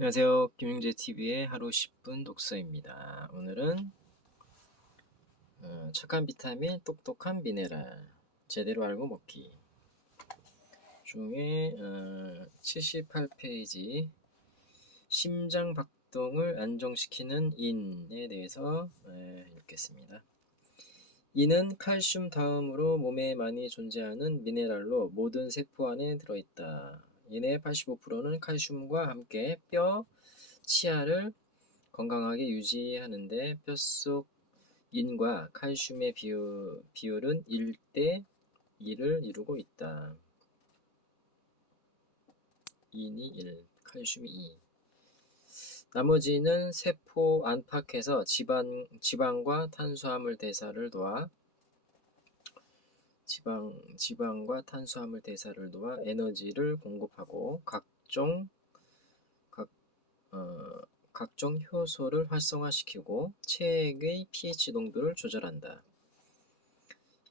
안녕하세요. 김용재 TV의 하루 10분 독서입니다. 오늘은 어, 착한 비타민, 똑똑한 미네랄, 제대로 알고 먹기 중에 어, 78페이지 심장 박동을 안정시키는 인에 대해서 에, 읽겠습니다. 인은 칼슘 다음으로 몸에 많이 존재하는 미네랄로 모든 세포 안에 들어있다. 인의 85%는 칼슘과 함께 뼈, 치아를 건강하게 유지하는데 뼛속 인과 칼슘의 비율, 비율은 1대 2를 이루고 있다. 인이 1, 칼슘이 2. 나머지는 세포 안팎에서 지방, 지방과 탄수화물 대사를 도와 지방, 지방과 탄수화물 대사를 도와 에너지를 공급하고 각종 각, 어, 각종 효소를 활성화시키고 체액의 pH 농도를 조절한다.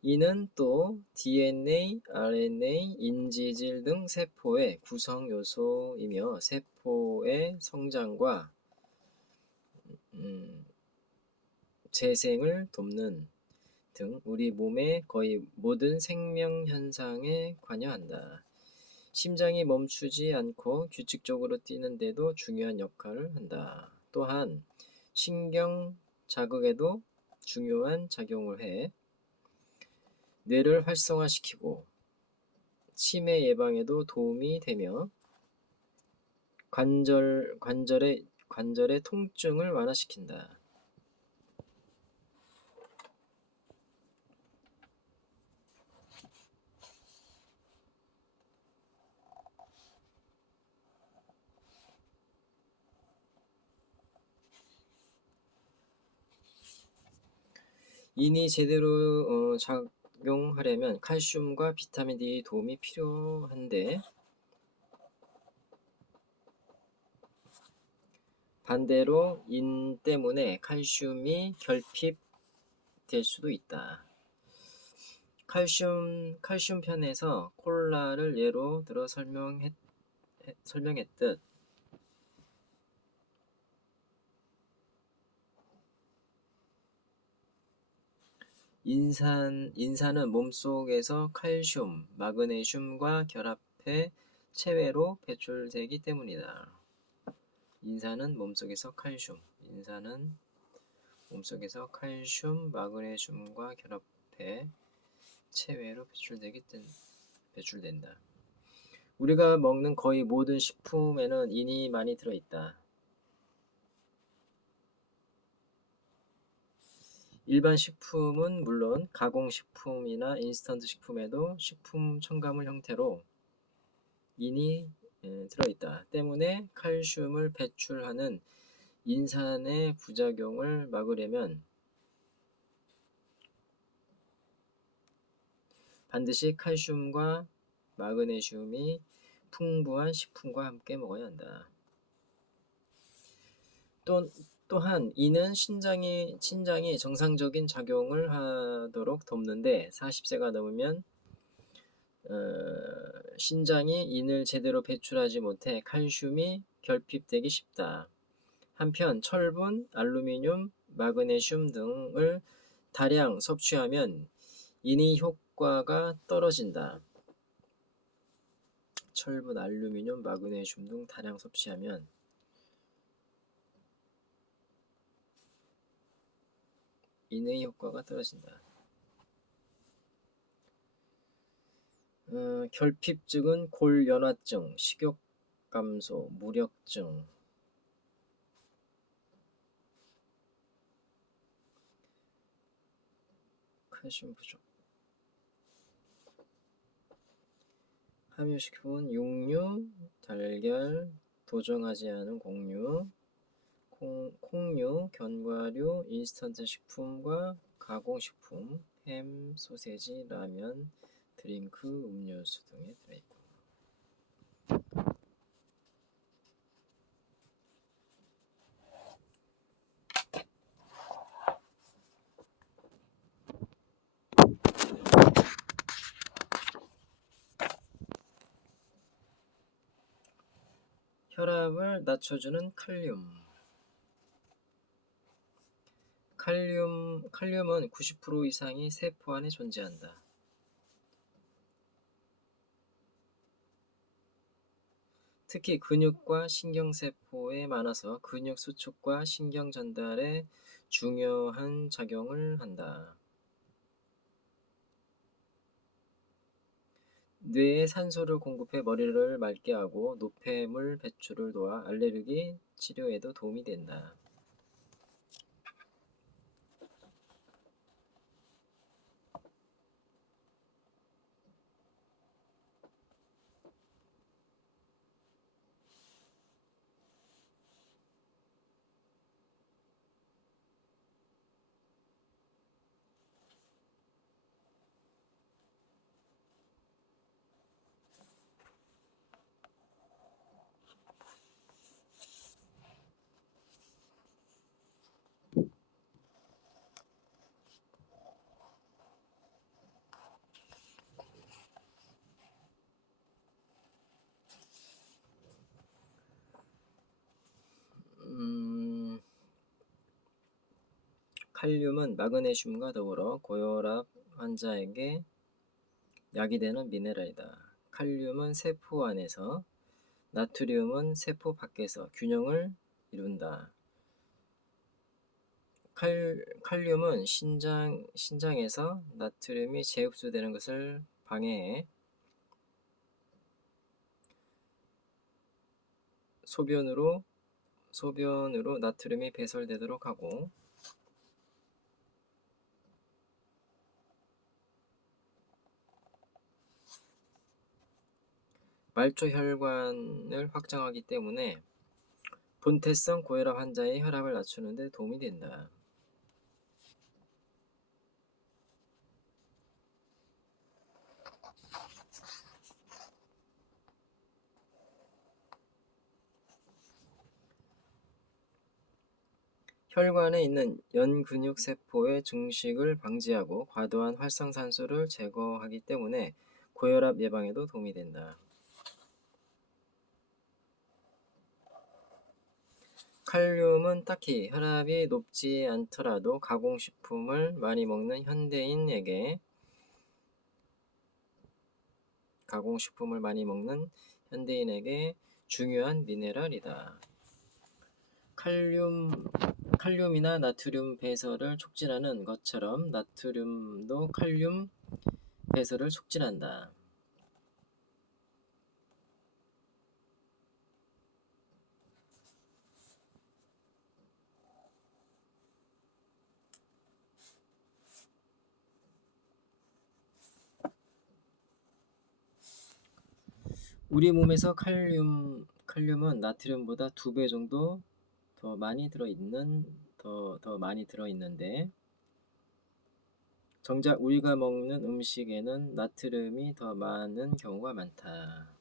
이는 또 DNA, RNA, 인지질 등 세포의 구성 요소이며 세포의 성장과 음, 재생을 돕는 등 우리 몸의 거의 모든 생명 현상에 관여한다. 심장이 멈추지 않고 규칙적으로 뛰는데도 중요한 역할을 한다. 또한 신경 자극에도 중요한 작용을 해 뇌를 활성화시키고 치매 예방에도 도움이 되며 관절 관절의 관절의 통증을 완화시킨다. 인이 제대로 어, 작용하려면 칼슘과 비타민 D 도움이 필요한데 반대로 인 때문에 칼슘이 결핍될 수도 있다. 칼슘 칼슘 편에서 콜라를 예로 들어 설명했, 설명했듯 인산, 인산은 몸속에서 칼슘, 마그네슘과 결합해 체외로 배출되기 때문이다. 인산은 몸속에서 칼슘, 인산은 몸속에서 칼슘, 마그네슘과 결합해 체외로 배출되기 때 배출된다. 우리가 먹는 거의 모든 식품에는 인이 많이 들어있다. 일반 식품은 물론 가공식품이나 인스턴트 식품에도 식품 첨가물 형태로 인이 들어있다. 때문에 칼슘을 배출하는 인산의 부작용을 막으려면 반드시 칼슘과 마그네슘이 풍부한 식품과 함께 먹어야 한다. 또 또한 이는 신장이 신장이 정상적인 작용을 하도록 돕는데 40세가 넘으면 어, 신장이 인을 제대로 배출하지 못해 칼슘이 결핍되기 쉽다. 한편 철분, 알루미늄, 마그네슘 등을 다량 섭취하면 인의 효과가 떨어진다. 철분, 알루미늄, 마그네슘 등 다량 섭취하면 인의 효과가 떨어진다. 어, 결핍증은 골연화증, 식욕 감소, 무력증, 칼슘 부족. 함유식품은 육류, 달걀, 도정하지 않은 곡류, 콩, 콩류, 견과류, 인스턴트 식품과 가공식품, 햄, 소세지, 라면, 드링크, 음료수 등에 들어있고 혈압을 낮춰주는 칼륨. 칼륨, 칼륨은 90% 이상이 세포 안에 존재한다. 특히 근육과 신경세포에 많아서 근육 수축과 신경 전달에 중요한 작용을 한다. 뇌에 산소를 공급해 머리를 맑게 하고 노폐물 배출을 도와 알레르기 치료에도 도움이 된다. 칼륨은 마그네슘과 더불어 고혈압 환자에게 약이 되는 미네랄이다. 칼륨은 세포 안에서, 나트륨은 세포 밖에서 균형을 이룬다. 칼, 칼륨은 신장, 신장에서 나트륨이 재흡수되는 것을 방해해 소변으로 소변으로 나트륨이 배설되도록 하고 말초 혈관을 확장하기 때문에 본태성 고혈압 환자의 혈압을 낮추는 데 도움이 된다. 혈관에 있는 연근육 세포의 증식을 방지하고 과도한 활성산소를 제거하기 때문에 고혈압 예방에도 도움이 된다. 칼륨은 딱히 혈압이 높지 않더라도 가공식품을 많이 먹는 현대인에게 가공식품을 많이 먹는 현대인에게 중요한 미네랄이다. 칼륨, 칼륨이나 나트륨 배설을 촉진하는 것처럼 나트륨도 칼륨 배설을 촉진한다. 우리 몸에서 칼륨, 칼륨은 나트륨보다 두 배 정도 더 많이 들어 있는, 더, 더 많이 들어 있는데, 정작 우리가 먹는 음식에는 나트륨이 더 많은 경우가 많다.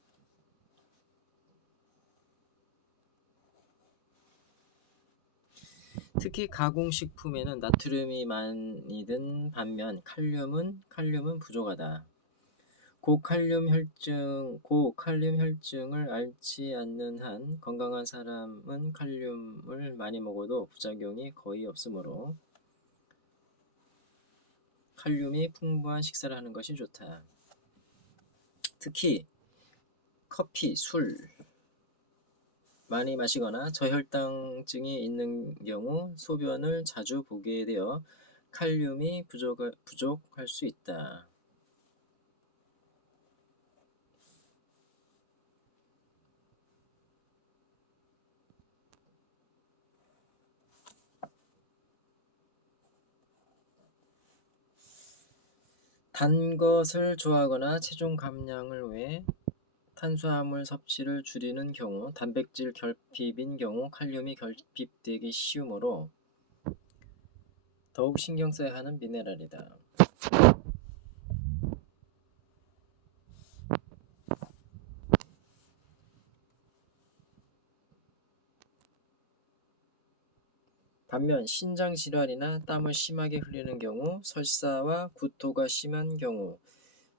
특히 가공식품에는 나트륨이 많이 든 반면 칼륨은 칼륨은 부족하다. 고칼륨 혈증, 고칼륨 혈증을 앓지 않는 한 건강한 사람은 칼륨을 많이 먹어도 부작용이 거의 없으므로 칼륨이 풍부한 식사를 하는 것이 좋다. 특히 커피, 술 많이 마시거나 저혈당증이 있는 경우 소변을 자주 보게 되어 칼륨이 부족할, 수 있다. 단 것을 좋아하거나 체중 감량을 위해 탄수화물 섭취를 줄이는 경우 단백질 결핍인 경우 칼륨이 결핍되기 쉬우므로 더욱 신경 써야 하는 미네랄이다. 반면 신장 질환이나 땀을 심하게 흘리는 경우, 설사와 구토가 심한 경우,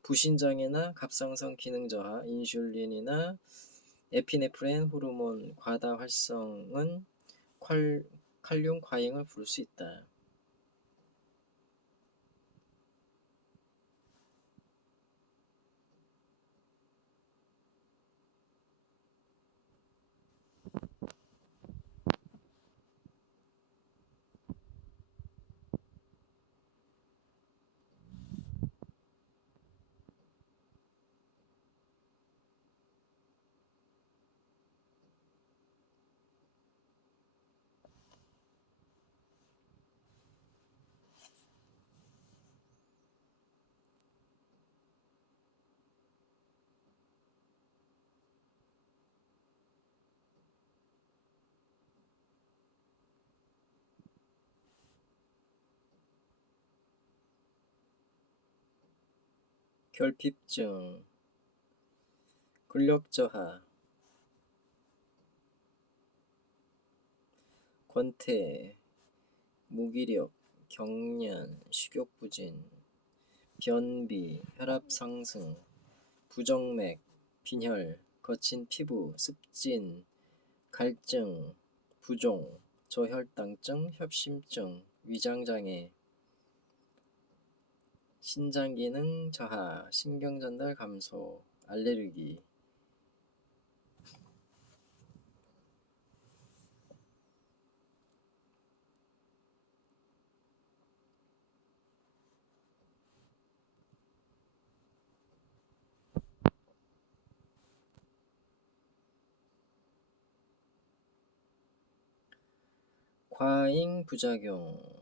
부신장애나 갑상선 기능 저하, 인슐린이나 에피네프린 호르몬 과다 활성은 콸, 칼륨 과잉을 부를 수 있다. 결핍증, 근력저하, 권태, 무기력, 경련, 식욕부진, 변비, 혈압 상승, 부정맥, 빈혈, 거친 피부, 습진, 갈증, 부종, 저혈당증, 협심증, 위장장애, 신장 기능 저하, 신경 전달 감소, 알레르기, 과잉 부작용,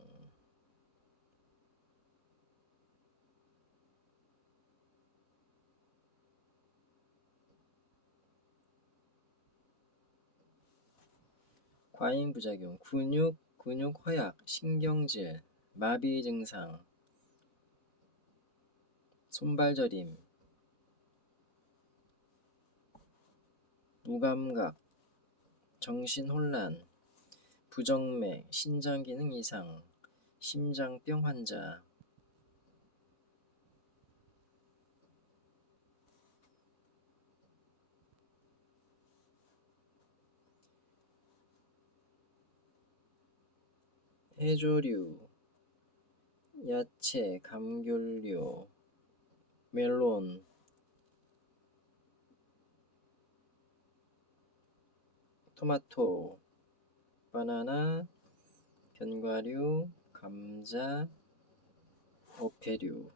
과잉 부작용, 근육, 근육 허약, 신경질, 마비 증상, 손발 저림, 무감각, 정신 혼란, 부정맥, 신장 기능 이상, 심장병 환자, 해조류, 야채, 감귤류, 멜론, 토마토, 바나나, 견과류, 감자, 어패류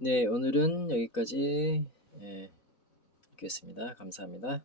네, 오늘은 여기까지 예, 하겠습니다. 감사합니다.